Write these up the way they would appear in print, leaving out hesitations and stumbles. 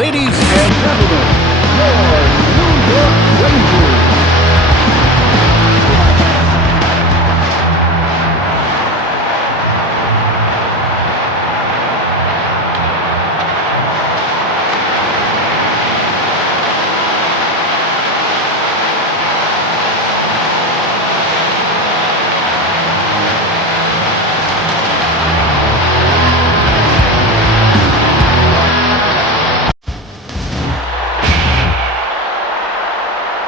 Ladies and gentlemen, your New York Rangers.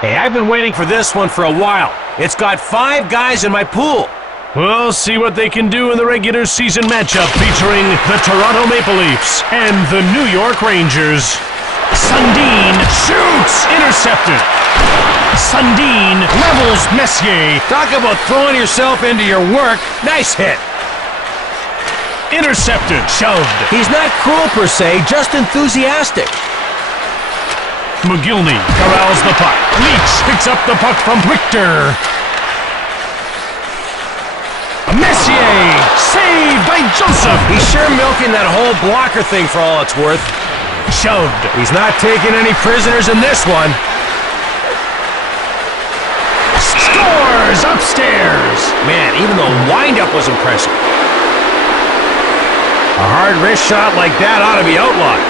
Hey, I've been waiting for this one for a while. It's got 5 guys in my pool. We'll see what they can do in the regular season matchup featuring the Toronto Maple Leafs and the New York Rangers. Sundin shoots! Intercepted! Sundin levels Messier. Talk about throwing yourself into your work. Nice hit. Intercepted. Shoved. He's not cruel per se, just enthusiastic. McGillney corrals the puck. Leach picks up the puck from Richter. Messier saved by Joseph. He's sure milking that whole blocker thing for all it's worth. Shoved. He's not taking any prisoners in this one. Scores upstairs. Man, even the windup was impressive. A hard wrist shot like that ought to be outlawed.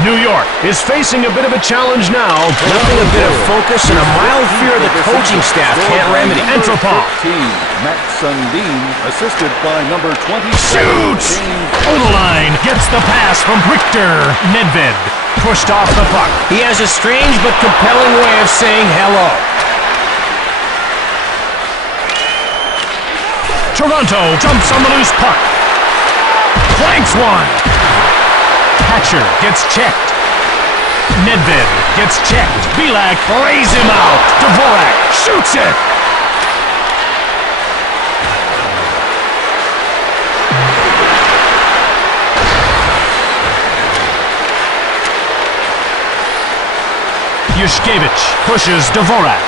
New York is facing a bit of a challenge now. Nothing a bit of focus and a mild fear of the coaching staff can't remedy. Antropov. Max Sundin, assisted by number 20. Shoots! Odeline gets the pass from Richter. Nedved pushed off the puck. He has a strange but compelling way of saying hello. Toronto jumps on the loose puck. Flanks one. Hatcher gets checked. Nedved gets checked. Belak lays him out. Dvorak shoots it. Yushkevich pushes Dvorak.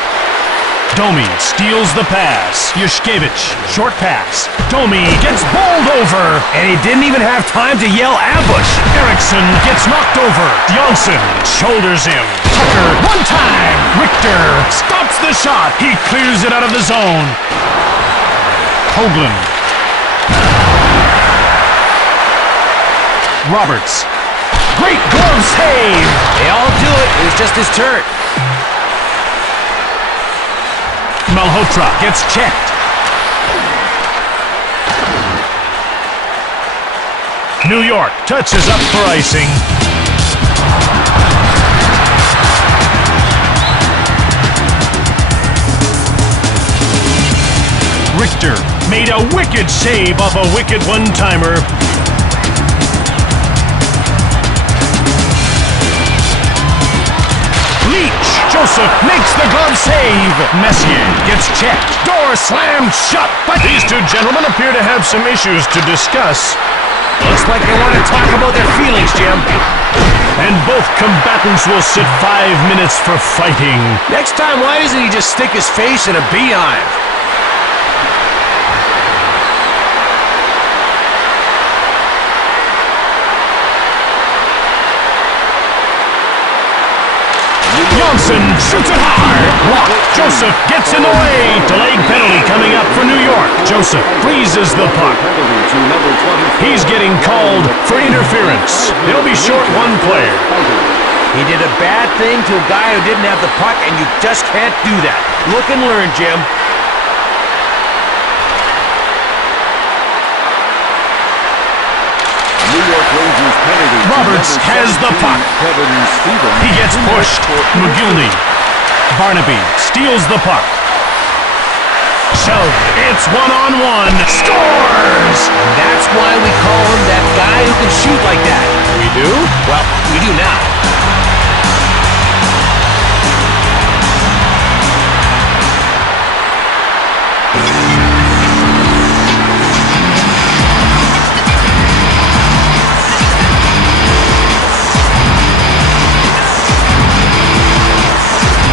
Domi steals the pass. Yushkevich, short pass. Domi gets bowled over. And he didn't even have time to yell ambush. Eriksson gets knocked over. Johnson shoulders him. Tucker, one time. Richter stops the shot. He clears it out of the zone. Hoagland. Roberts. Great glove save. They all do it. It was just his turn. Malhotra gets checked. New York touches up for icing. Richter made a wicked save off a wicked one-timer. Leach! Joseph makes the glove save. Messier gets checked. Door slammed shut. But these two gentlemen appear to have some issues to discuss. Looks like they want to talk about their feelings, Jim. And both combatants will sit 5 minutes for fighting. Next time, why doesn't he just stick his face in a beehive? Johnson shoots it hard. Blocked. Joseph gets in the way. Delayed penalty coming up for New York. Joseph freezes the puck. He's getting called for interference. They'll be short one player. He did a bad thing to a guy who didn't have the puck, and you just can't do that. Look and learn, Jim. Roberts has the puck. He gets pushed. McGillney. Barnaby steals the puck. Shoved. It's one-on-one. Scores! And that's why we call him that guy who can shoot like that. We do? Well, we do now.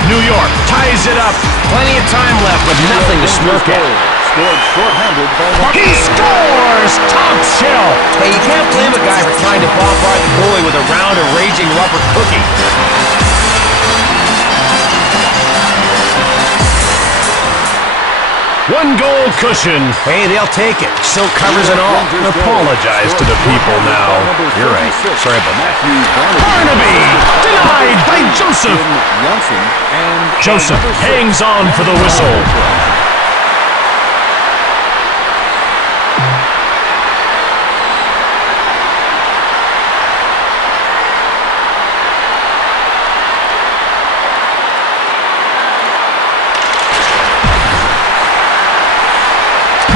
New York ties it up. Plenty of time left, but nothing to smirk at. scored shorthanded by He scores! Top shelf! Hey, you can't blame a guy for trying to bombard the goalie with a round of raging rubber cookie. One goal cushion. Hey, they'll take it. Still covers and all. Apologize to the people now. You're right. Sorry about that. Barnaby! Denied by Joseph! Joseph hangs on for the whistle.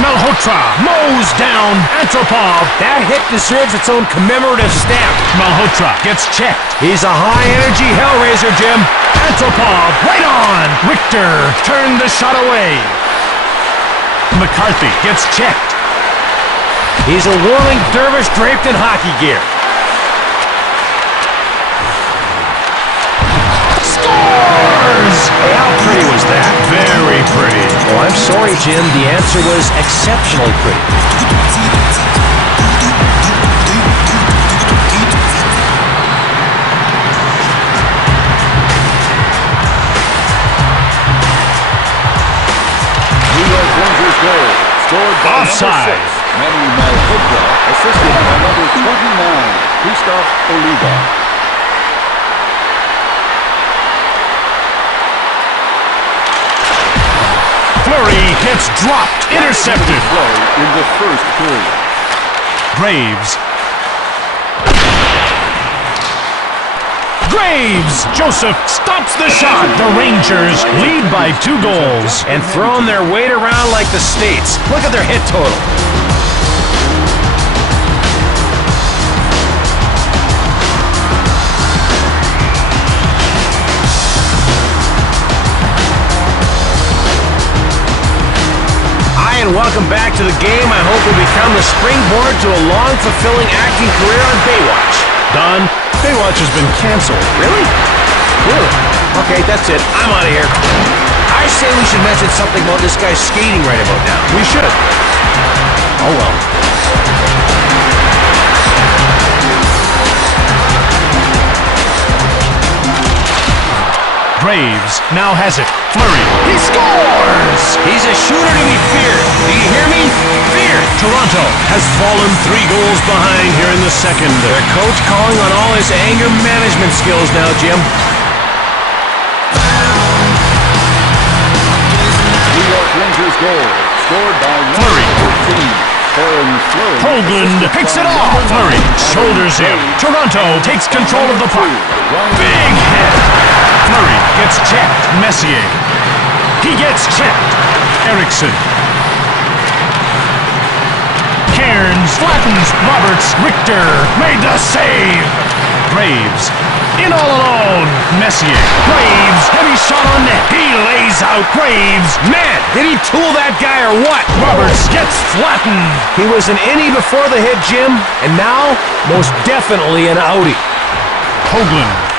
Malhotra mows down Antropov. That hit deserves its own commemorative stamp. Malhotra gets checked. He's a high-energy hellraiser, Jim. Antropov right on. Richter turned the shot away. McCarthy gets checked. He's a whirling dervish draped in hockey gear. Scores! Hey, how pretty was that? Very pretty. Oh, I'm sorry, Jim. The answer was exceptionally pretty. New York Rangers goal, scored by Offside. number 6, Manny Malhotra, assisted by number 29, Christoph Oliva. Fleury gets dropped. Intercepted. Play in the first period. Graves. Graves! Joseph stops the shot. The Rangers lead by 2 goals. And throwing their weight around like the States. Look at their hit total. And welcome back to the game. I hope will become the springboard to a long, fulfilling acting career on Baywatch. Don, Baywatch has been canceled. Really? Really? Okay, that's it. I'm out of here. I say we should mention something about this guy skating right about now. We should. Oh well. Graves now has it. Fleury. He scores! He's a shooter to be feared. Do you hear me? Feared. Toronto has fallen 3 goals behind here in the second. Their coach calling on all his anger management skills now, Jim. New York Rangers goal, scored by Fleury. number 13, Aaron Fleury. Hoagland picks it off. Fleury shoulders him. Toronto takes control of the puck. Big hit. Fleury gets checked. Messier. He gets checked. Eriksson. Cairns flattens Roberts. Richter made the save. Graves in all alone. Messier. Graves. Heavy shot on net. He lays out Graves. Man, did he tool that guy or what? Roberts gets flattened. He was an innie before the hit, Jim, and now, most definitely an outie. Hoagland.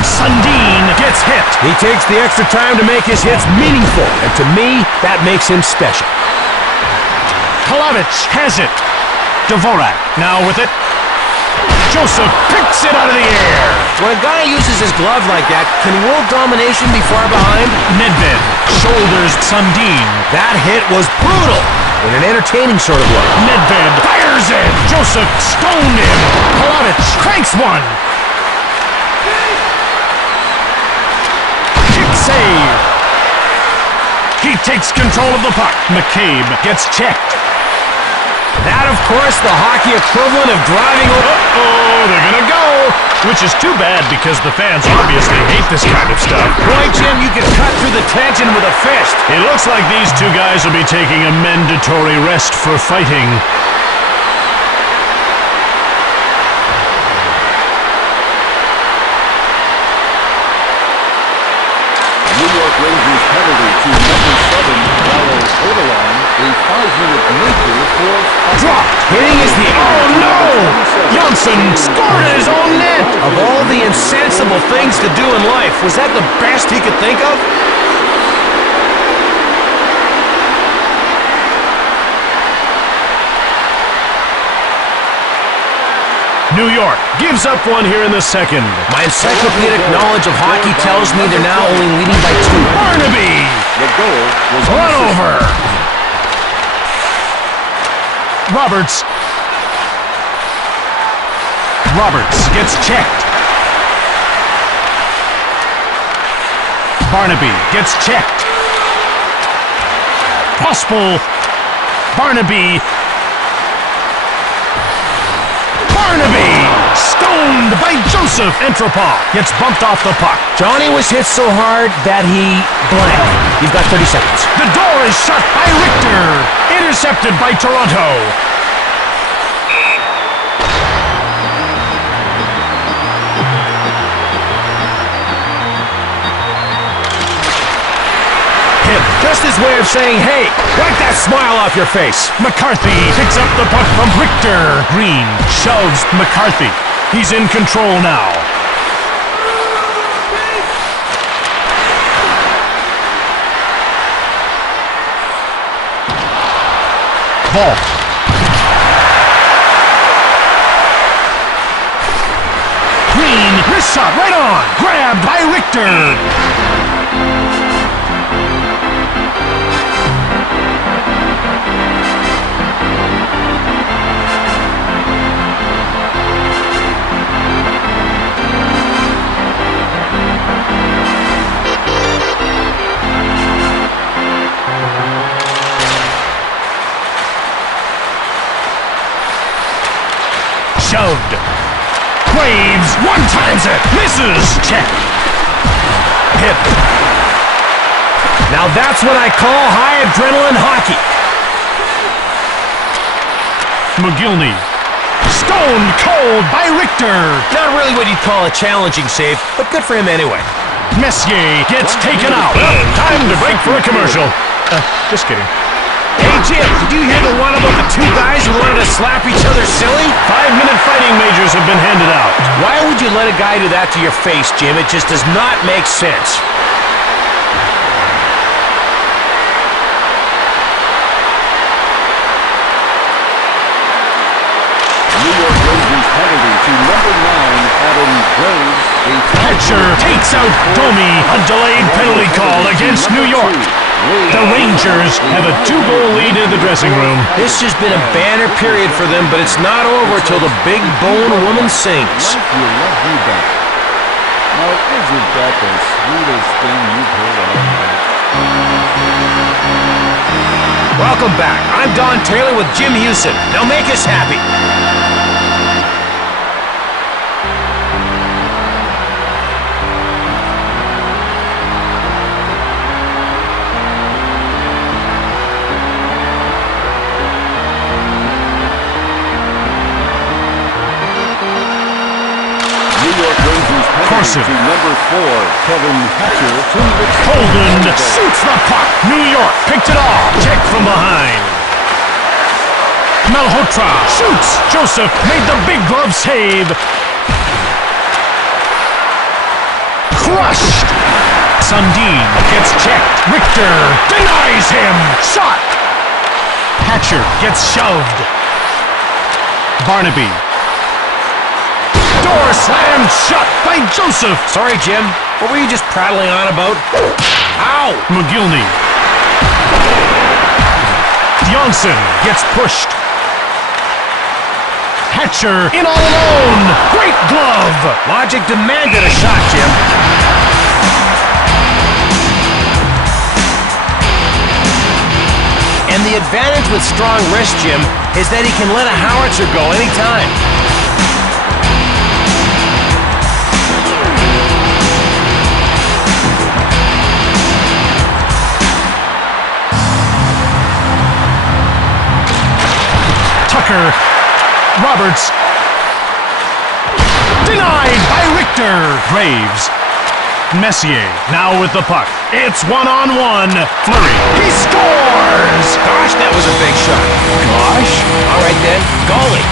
Sundin gets hit. He takes the extra time to make his hits meaningful, and to me, that makes him special. Palavich has it. Dvorak now with it. Joseph picks it out of the air. When a guy uses his glove like that, can world domination be far behind? Nedved shoulders Sundin. That hit was brutal, in an entertaining sort of way. Nedved fires it. Joseph stoned him. Palavich cranks one. Kick save. He takes control of the puck. McCabe gets checked. That, of course, the hockey equivalent of driving over... Uh-oh, they're gonna go. Which is too bad because the fans obviously hate this kind of stuff. Boy, Jim, you could cut through the tension with a fist. It looks like these 2 guys will be taking a mandatory rest for fighting. New York Rangers penalty to number 7, Darrell Oberline, a 5-minute major for... Drop! Hitting is the... Oh, no! Johnson scored at his own net! Of all the insensible things to do in life, was that the best he could think of? New York gives up one here in the second. My encyclopedic knowledge of hockey tells me they're now only leading by 2. Barnaby! The goal was Run over! Roberts. Roberts gets checked. Barnaby gets checked. Possible. Barnaby. Barnaby! Stoned by Joseph. Entropov gets bumped off the puck. Johnny was hit so hard that he blanked. You've got 30 seconds. The door is shut by Richter. Intercepted by Toronto. Just his way of saying, hey, wipe that smile off your face. McCarthy picks up the puck from Richter. Green shoves McCarthy. He's in control now. Ball. Green, wrist shot right on. Grabbed by Richter. Shoved. Graves one-times it. Misses. Check. Hit. Now that's what I call high adrenaline hockey. McGillney. Stone cold by Richter. Not really what you'd call a challenging save, but good for him anyway. Messier gets taken out. Time to break for a commercial. Just kidding. Hey, Jim, did you hear the one about the 2 guys who wanted to slap each other silly? 5-minute fighting majors have been handed out. Why would you let a guy do that to your face, Jim? It just does not make sense. New York Rangers penalty to number 9, Adam Graves. Catcher takes out Domi. A delayed penalty call against New York. The Rangers have a 2-goal lead in the dressing room. This has been a banner period for them, but it's not over till the big bone woman sings. Life will love you back. Now, isn't that the sweetest thing you've heard all night? Welcome back. I'm Don Taylor with Jim Houston. Now make us happy. Corson. To number 4, Kevin Hatcher. Holden shoots the puck. New York picked it off. Check from behind. Malhotra shoots. Joseph made the big glove save. Crushed. Sundin gets checked. Richter denies him. Shot. Hatcher gets shoved. Barnaby. Door slammed shut by Joseph. Sorry, Jim. What were you just prattling on about? Ow! McGillney. Johnson gets pushed. Hatcher in all alone. Great glove. Logic demanded a shot, Jim. And the advantage with strong wrist, Jim, is that he can let a howitzer go anytime. Tucker. Roberts. Denied by Richter. Graves. Messier now with the puck. It's 1-on-1. Fleury. He scores! Gosh, that was a big shot. Gosh? All right then, goalie.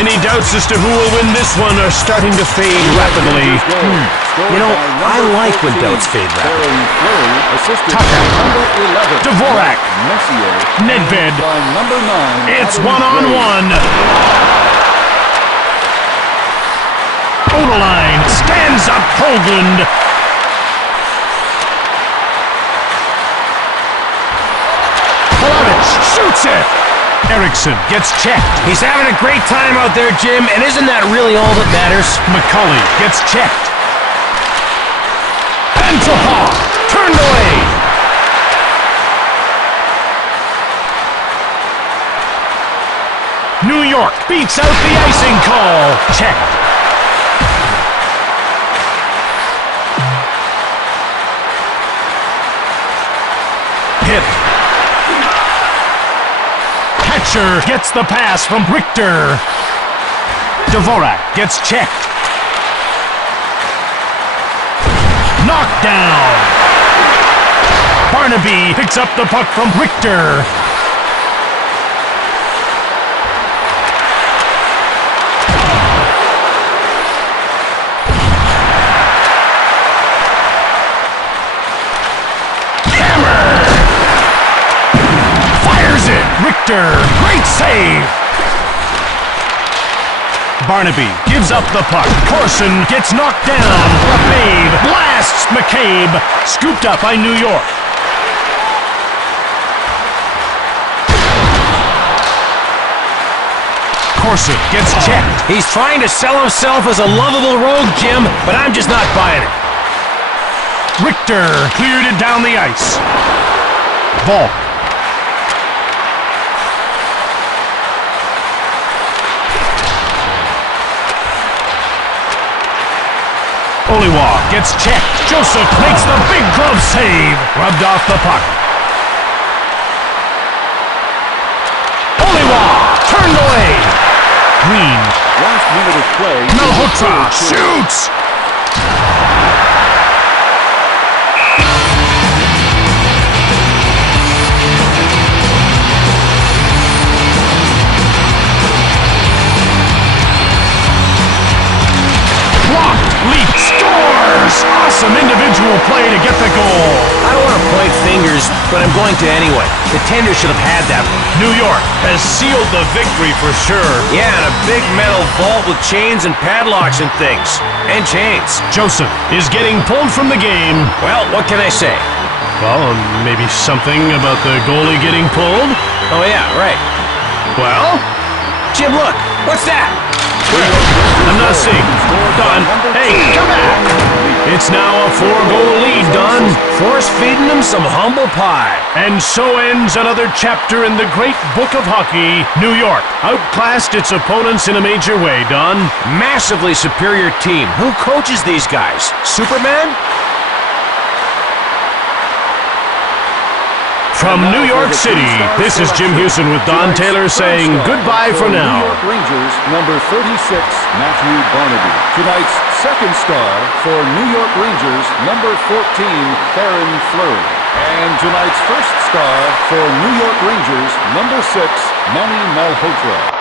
Any doubts as to who will win this one are starting to fade rapidly. You know, I like when doubts fade rapidly. Tucker. Dvorak. Nedved. It's one-on-one. Odeline stands up Hoagland. Palovich shoots it. Erickson gets checked. He's having a great time out there, Jim, and isn't that really all that matters? McCulley gets checked. And Taha turned away. New York beats out the icing call. Checked. Hit. Hatcher gets the pass from Richter. Dvorak gets checked. Knocked down. Barnaby picks up the puck from Richter. Richter, great save! Barnaby gives up the puck. Corson gets knocked down. McCabe blasts McCabe. Scooped up by New York. Corson gets checked. He's trying to sell himself as a lovable rogue, Jim, but I'm just not buying it. Richter cleared it down the ice. Volk. Oliwa gets checked. Joseph makes the big glove save. Rubbed off the puck. Oliwa turned away. Green. Last minute of play. Malhotra shoots. Leap scores! Awesome individual play to get the goal. I don't want to point fingers, but I'm going to anyway. The tender should have had that one. New York has sealed the victory for sure. Yeah, and a big metal vault with chains and padlocks and things. And chains. Joseph is getting pulled from the game. Well, what can I say? Well, maybe something about the goalie getting pulled? Oh, yeah, right. Well? Jim, look. What's that? I'm not seeing. Don, hey, come back! It's now a 4-goal lead, Don. Force feeding them some humble pie. And so ends another chapter in the great book of hockey. New York outclassed its opponents in a major way, Don. Massively superior team. Who coaches these guys? Superman? From New York City, this is Jim Houston with Don Taylor saying goodbye for now. New York Rangers, number 36, Matthew Barnaby. Tonight's second star for New York Rangers, number 14, Theron Fleury. And tonight's first star for New York Rangers, number 6, Manny Malhotra.